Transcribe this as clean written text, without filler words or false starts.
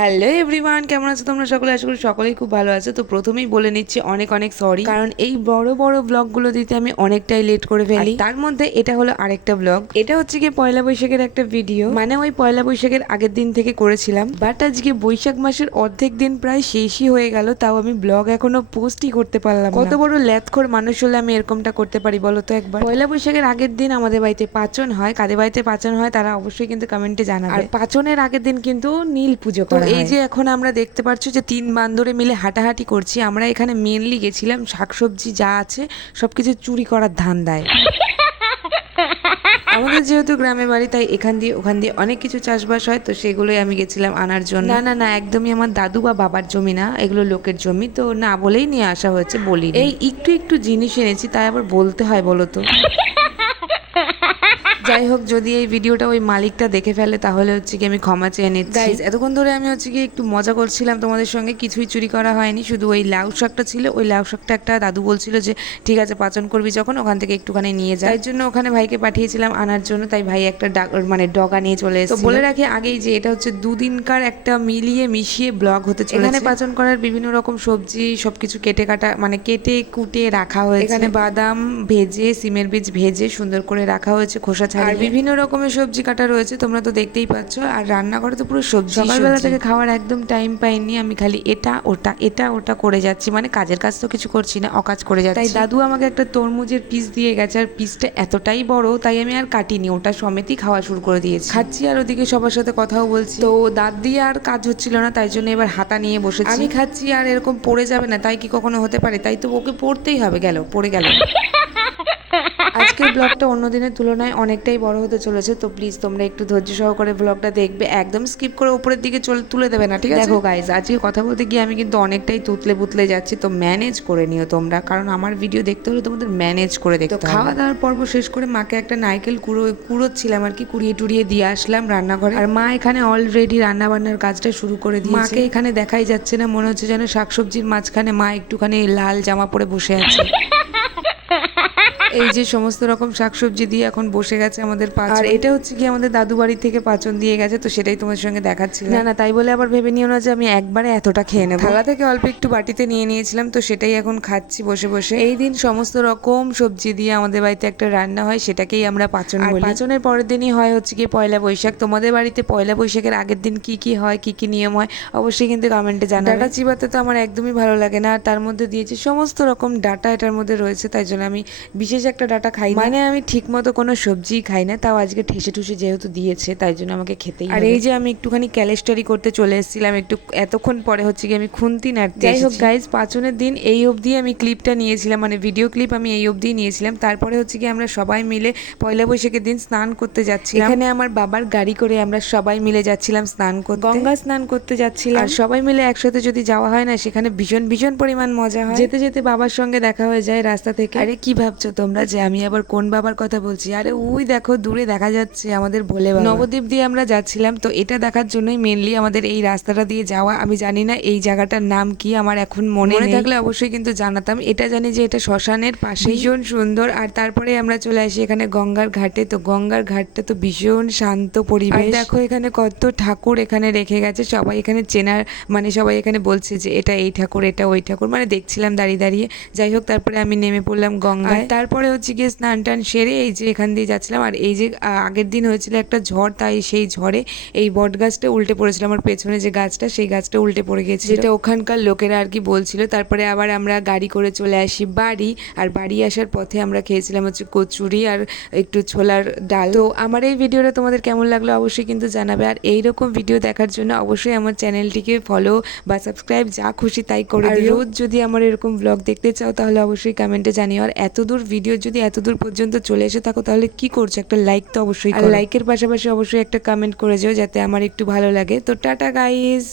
Hello everyone, কেমন আছো তোমরা সকলে? আশা করি সকলেই খুব ভালো আছে। তো প্রথমেই বলে নিচ্ছি অনেক অনেক সরি, কারণ এই বড় বড় ব্লগগুলো দিতে আমি অনেকটাই লেট করে ফেলি। তার মধ্যে এটা হলো আরেকটা ব্লগ। এটা হচ্ছে কি পয়লা বৈশাখের একটা ভিডিও, মানে ওই পয়লা বৈশাখের আগের দিন থেকে করেছিলাম, বাট আজকে বৈশাখ মাসের অর্ধেক দিন প্রায় শেষই হয়ে গেল, তাও আমি ব্লগ এখনো পোস্টই করতে পারলাম না। কত বড় ল্যাথখোর মানুষ হলে আমি এরকমটা করতে পারি বলো তো একবার? পয়লা বৈশাখের আগের দিন আমাদের বাড়িতে পাচন হয়। কাদের বাড়িতে পাচন হয় তারা অবশ্যই কিন্তু কমেন্টে জানাবে। আর পাচনের আগের দিন কিন্তু নীল পুজো করা হয়। এই যে এখন আমরা দেখতে পাচ্ছ যে 3 বান্ধরে মিলে হাঁটাহাঁটি করছি, আমরা এখানে মেনলি গেছিলাম শাকসবজি যা আছে সবকিছু চুরি করার ধান্দায়। আমাদের যেহেতু গ্রামে বাড়ি, তাই এখান দিয়ে ওখান দিয়ে অনেক কিছু চাষবাস হয়, তো সেগুলোই আমি গেছিলাম আনার জন্য। না না না, একদমই আমার দাদু বা বাবার জমি না, এগুলো লোকের জমি, তো না বলেই নিয়ে আসা হয়েছে, বলি এই একটু একটু জিনিস এনেছি, তাই আবার বলতে হয় বলো তো? যাই হোক, যদি এই ভিডিওটা ওই মালিকটা দেখে ফেলে তাহলে হচ্ছে কি আমি ক্ষমা চেয়ে নিচ্ছি। গাইস, এতক্ষণ ধরে আমি হচ্ছে কি একটু মজা করছিলাম তোমাদের সঙ্গে, কিছুই চুরি করা হয়নি, শুধু ওই লাউ শাকটা ছিল। ওই লাউ শাকটা একটা দাদু বলছিল যে ঠিক আছে পাচন করবি যখন ওখান থেকে একটুখানি নিয়ে যায়, তাই জন্য ওখানে ভাইকে পাঠিয়েছিলাম আনার জন্য। তাই ভাই একটা মানে ডগা নিয়ে চলে এসেছে। তো বলে রাখি আগেই যে এটা হচ্ছে দুদিনকার একটা মিলিয়ে মিশিয়ে ব্লগ হতে চলেছে। এখানে পাচন করার বিভিন্ন রকম সবজি সবকিছু কেটে কাটা মানে কেটে কুটে রাখা হয়েছে। এখানে বাদাম ভেজে, সিমের বীজ ভেজে সুন্দর করে রাখা হয়েছে খোসা ছাড়িয়ে। আর বিভিন্ন রকমের সবজি কাটা রয়েছে, তোমরা তো দেখতেই পাচ্ছ। আর রান্নাঘরে তো পুরো সবজি। সকালবেলা থেকে খাওয়ার একদম টাইম পাইনি, আমি খালি এটা ওটা করে যাচ্ছি, মানে কাজের কাজ তো কিছু করছি না, অকাজ করে যাচ্ছি। তাই দাদু আমাকে একটা তরমুজের পিস দিয়ে গেছে, আর পিসটা এতটাই বড় তাই আমি আর কাটিনি, ওটা সমেতই খাওয়া শুরু করে দিয়েছি। খাচ্ছি আর ওদিকে সবার সাথে কথাও বলছি। তো দাঁত দিয়ে আর কাজ হচ্ছিল না, তাই জন্য এবার হাতা নিয়ে বসেছি। আমি খাচ্ছি আর এরকম পড়ে যাবে না তাই কি কখনো হতে পারে? তাই তো ওকে পড়তেই হবে, গেল পড়ে গেল। আজকের ব্লগটা অন্য দিনের তুলনায় অনেকটাই বড় হতে চলেছে, তো প্লিজ তোমরা একটু ধৈর্য সহকারে ব্লগটা দেখবে, একদম স্কিপ করে উপরের দিকে তুলে দেবে না, ঠিক আছে? দেখো গাইজ, আজকে কথা বলতে গিয়ে আমি কিন্তু অনেকটাই তুতলে যাচ্ছি, তো ম্যানেজ করে নিও তোমরা, কারণ আমার ভিডিও দেখতে হলে তোমাদের ম্যানেজ করে দেখতে হবে। খাওয়া দাওয়ার পর্ব শেষ করে মাকে একটা নারকেল কুড়োচ্ছিলাম আর কি, কুড়িয়ে টুড়িয়ে দিয়ে আসলাম রান্নাঘরে। আর মা এখানে অলরেডি রান্না বান্নার কাজটা শুরু করে দিয়েছে। মাকে এখানে দেখাই যাচ্ছে না, মনে হচ্ছে যেন শাকসবজির মাঝখানে মা একটুখানি লাল জামা পরে বসে আছে। এই যে সমস্ত রকম শাকসবজি দিয়ে এখন বসে গেছে আমাদের পাচন। আর এটা হচ্ছে কি আমাদের দাদু বাড়ি থেকে পাচন দিয়ে গেছে, তো সেটাই তোমাদের সঙ্গে দেখাচ্ছি। না না, তাই বলে আবার ভেবে নিও না যে আমি একবারে এতটা খেয়ে নেবো। থালা থেকে অল্প একটু বাটিতে নিয়ে নিয়েছিলাম, তো সেটাই এখন খাচ্ছি বসে বসে। এই দিন সমস্ত রকম সবজি দিয়ে আমাদের বাড়িতে একটা রান্না হয়, সেটাকেই আমরা পাচন বলি। পাচনের পরের দিনই হয় হচ্ছে কি পয়লা বৈশাখ। তোমাদের বাড়িতে পয়লা বৈশাখের আগের দিন কি কি হয়, কি কি নিয়ম হয় অবশ্যই কিন্তু কমেন্টে জানাবে। ডাটা চিবাতে তো আমার একদমই ভালো লাগে না, আর তার মধ্যে দিয়েছে সমস্ত রকম ডাটা এটার মধ্যে রয়েছে, তাই জন্য আমি বিশেষ একটা ডাটা খাই, মানে আমি ঠিক মতো কোনো সবজি খাই না, তাও আজকে ঠেসে ঠুসে যেহেতু দিয়েছে তাই জন্য আমাকে খেতেই। আর এই যে আমি একটুখানি ক্যালেস্টারি করতে চলে এসেছিলাম, একটু এতক্ষণ পরে হচ্ছে কি আমি খুন্তি নাড়তে। যাই হোক গাইজ, পাচনের দিন এই অবধি আমি ক্লিপটা নিয়েছিলাম, মানে ভিডিও ক্লিপ আমি এই অবধি নিয়েছিলাম। তারপরে হচ্ছে কি আমরা সবাই মিলে পয়লা বৈশাখের দিন স্নান করতে যাচ্ছিলাম। এখানে আমার বাবার গাড়ি করে আমরা সবাই মিলে যাচ্ছিলাম স্নান করতে, গঙ্গা স্নান করতে যাচ্ছিলাম। আর সবাই মিলে একসাথে যদি যাওয়া হয় না, সেখানে ভীষণ ভীষণ পরিমাণ মজা হয়। যেতে যেতে বাবার সঙ্গে দেখা হয়ে যায় রাস্তা থেকে। আরে কি ভাবছো তোমরা যে আমি আবার কোন বাবার কথা বলছি? আরে ওই দেখো দূরে দেখা যাচ্ছে আমাদের ভোলে বাবা। নবদ্বীপ দিয়ে আমরা যাচ্ছিলাম, তো এটা দেখার জন্যই মেনলি আমাদের এই রাস্তাটা দিয়ে যাওয়া। আমি জানি না এই জায়গাটার নাম কি, আমার এখন মনে থাকলে অবশ্যই কিন্তু জানাতাম। এটা জানি যে এটা শ্মশানের পাশে, ভীষণ সুন্দর। আর তারপরে আমরা চলে আসি এখানে গঙ্গার ঘাটে, তো গঙ্গার ঘাটটা তো ভীষণ শান্ত পরিবেশ। দেখো এখানে কত ঠাকুর এখানে রেখে গেছে, সবাই এখানে চেনার, মানে সবাই এখানে বলছে যে এটা এই ঠাকুর, এটা ওই ঠাকুর, মানে দেখছিলাম দাঁড়িয়ে দাঁড়িয়ে। যাই হোক, তারপরে আমি নেমে পড়লাম গঙ্গায়। তারপরে হচ্ছে গিয়ে স্নান টান সেরে এই যে এখান দিয়ে যাচ্ছিলাম। আর এই যে আগের দিন হয়েছিল একটা ঝড়, তাই সেই ঝড়ে এই বট গাছটা উল্টে পড়েছিল, আমার পেছনে যে গাছটা সেই গাছটা উল্টে পড়ে গেছিল, যেটা ওখানকার লোকেরা আর কি বলছিল। তারপরে আবার আমরা গাড়ি করে চলে আসি বাড়ি, আর বাড়ি আসার পথে আমরা খেয়েছিলাম হচ্ছে কচুরি আর একটু ছোলার ডাল। তো আমার এই ভিডিওটা তোমাদের কেমন লাগলো অবশ্যই কিন্তু জানাবে, আর এইরকম ভিডিও দেখার জন্য অবশ্যই আমার চ্যানেলটিকে ফলো বা সাবস্ক্রাইব যা খুশি তাই করে দিও। রোজ যদি আমার এরকম ব্লগ দেখতে চাও তাহলে অবশ্যই কমেন্টে জানিও। আর এতদূর ভিডিও যদি এতদূর পর্যন্ত চলে এসে থাকো তাহলে কি করছো, একটা লাইক তো অবশ্যই, আর লাইকের পাশাপাশি অবশ্যই একটা কমেন্ট করে যাও যাতে আমার একটু ভালো লাগে। তো টাটা গাইস।